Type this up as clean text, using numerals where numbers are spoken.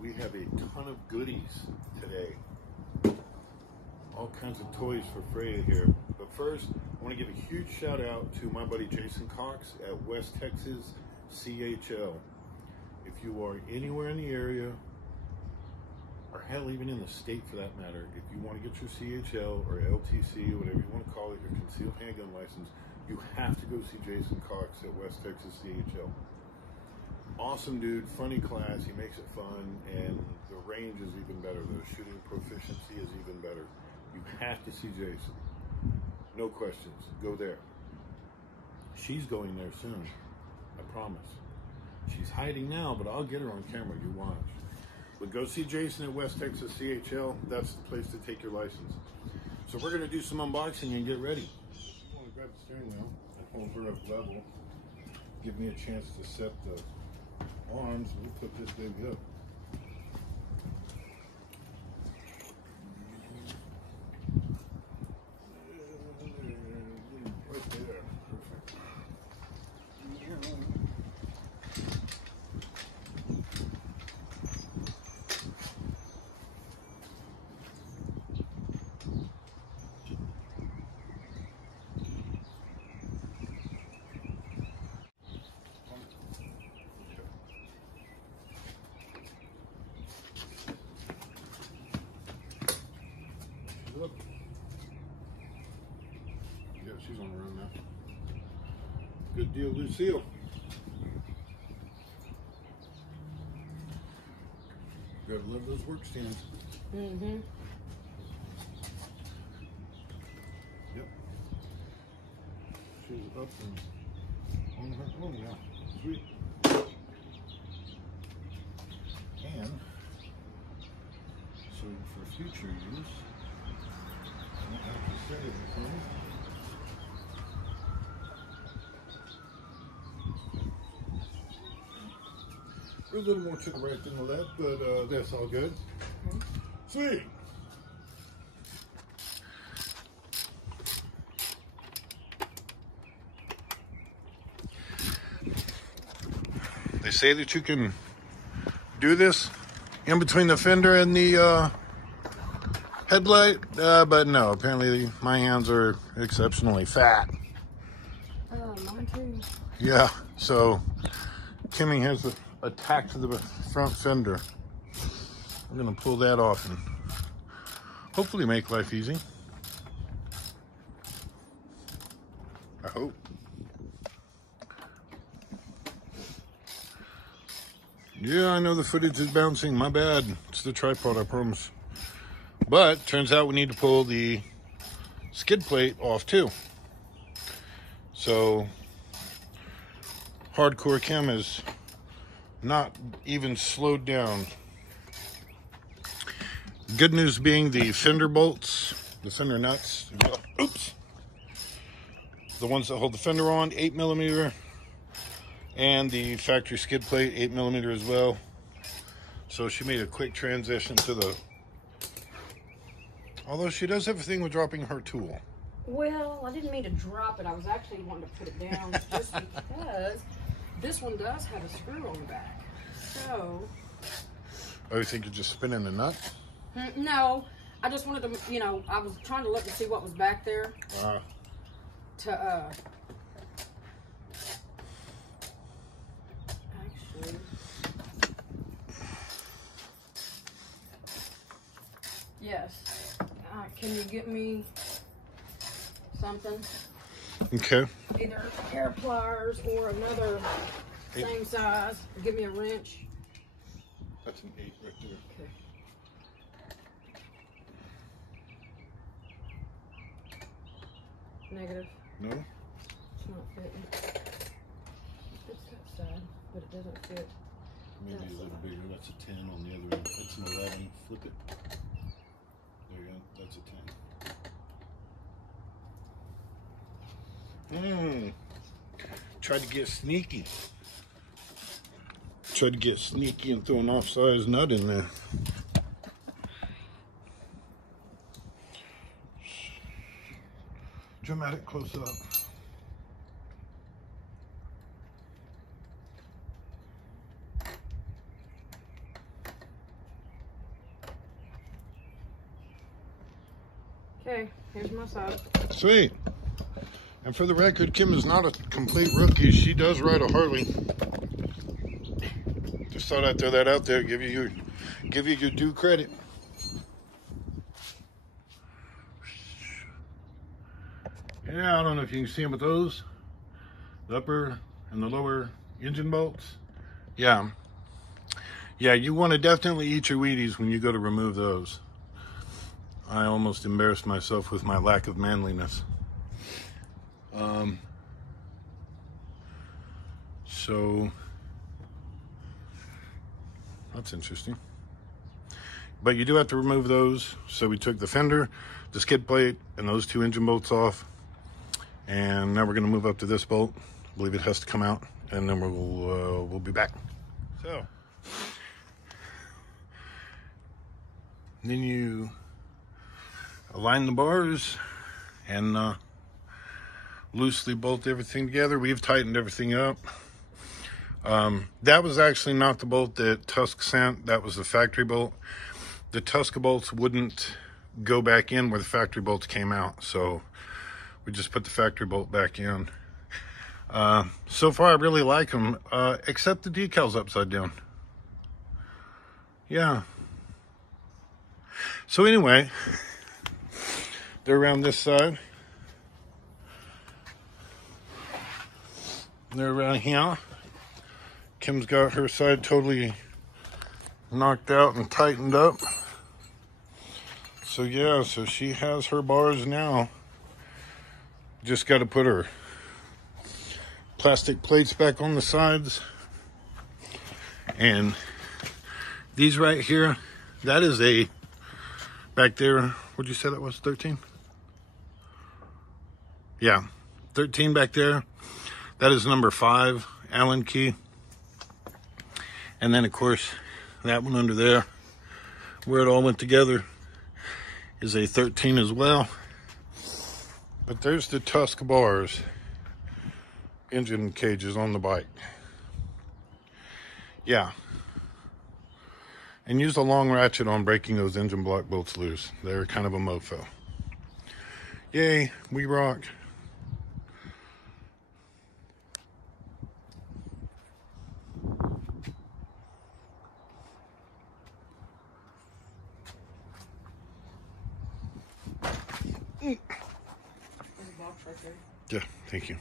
we have a ton of goodies today. All kinds of toys for Freya here. But first, I want to give a huge shout out to my buddy Jason Cox at West Texas CHL. If you are anywhere in the area, or hell, even in the state for that matter, if you want to get your CHL or LTC, whatever you want to call it, your concealed handgun license, you have to go see Jason Cox at West Texas CHL. Awesome dude, funny class, he makes it fun, and the range is even better. The shooting proficiency is even better. You have to see Jason. No questions, go there. She's going there soon, I promise. She's hiding now, but I'll get her on camera, you watch. But go see Jason at West Texas CHL, that's the place to take your license. So we're gonna do some unboxing and get ready. You wanna grab the steering wheel and hold her up level. Give me a chance to set the arms, we'll put this baby up. Right there, perfect. Look. Yeah, she's on the run now. Good deal, Lucille. Gotta love those work stands. Mm-hmm. Yep. She's up and on her own now. Sweet. And so for future use, I don't have to say anything. We're a little more to the right than the left, but that's all good. Sweet. They say that you can do this in between the fender and the headlight, but no, apparently my hands are exceptionally fat. Mine too. Yeah, so Kimmy has a attack to the front fender. I'm gonna pull that off and hopefully make life easy. I hope. Yeah, I know the footage is bouncing, my bad. It's the tripod, I promise. But turns out we need to pull the skid plate off too. So hardcore Kim is not even slowed down. Good news being the fender bolts, the fender nuts, oops, the ones that hold the fender on, 8mm, and the factory skid plate, 8mm as well. So she made a quick transition to the, although she does have a thing with dropping her tool. Well, I didn't mean to drop it. I was actually wanting to put it down just because this one does have a screw on the back. So. Oh, you think you're just spinning the nut? No, I just wanted to, you know, I was trying to look to see what was back there. Actually. Yes. Can you get me something? Okay. Either hair pliers or another same size. Give me a wrench. That's an 8 right there. Okay. Negative. No? It's not fitting. It fits that side, but it doesn't fit. Maybe a little bigger. That's a 10 on the other end. That's an 11. Flip it. There you go. That's a 10. Tried to get sneaky. Tried to get sneaky and throw an off-size nut in there. Dramatic close-up. Okay, here's my side. Sweet. And for the record, Kim is not a complete rookie. She does ride a Harley. Just thought I'd throw that out there, give you your due credit. Yeah, I don't know if you can see them with those. The upper and the lower engine bolts. Yeah. Yeah, you want to definitely eat your Wheaties when you go to remove those. I almost embarrassed myself with my lack of manliness. So that's interesting. But you do have to remove those. So we took the fender, the skid plate, and those two engine bolts off. And now we're going to move up to this bolt. I believe it has to come out, and then we'll be back. So then you align the bars and loosely bolt everything together. We've tightened everything up. That was actually not the bolt that Tusk sent. That was the factory bolt. The Tusk bolts wouldn't go back in where the factory bolts came out, so we just put the factory bolt back in. So far I really like them, except the decals upside down. Yeah. So anyway, they're around this side. They're around here. Kim's got her side totally knocked out and tightened up. So yeah, so she has her bars now. Just got to put her plastic plates back on the sides. And these right here, that is a, back there, what'd you say that was, 13? Yeah, 13 back there. That is number 5 Allen key. And then of course, that one under there, where it all went together, is a 13 as well. But there's the Tusk bars, engine cages on the bike. Yeah. And use a long ratchet on breaking those engine block bolts loose. They're kind of a mofo. Yay, we rock. There's a box right there. Yeah, thank you.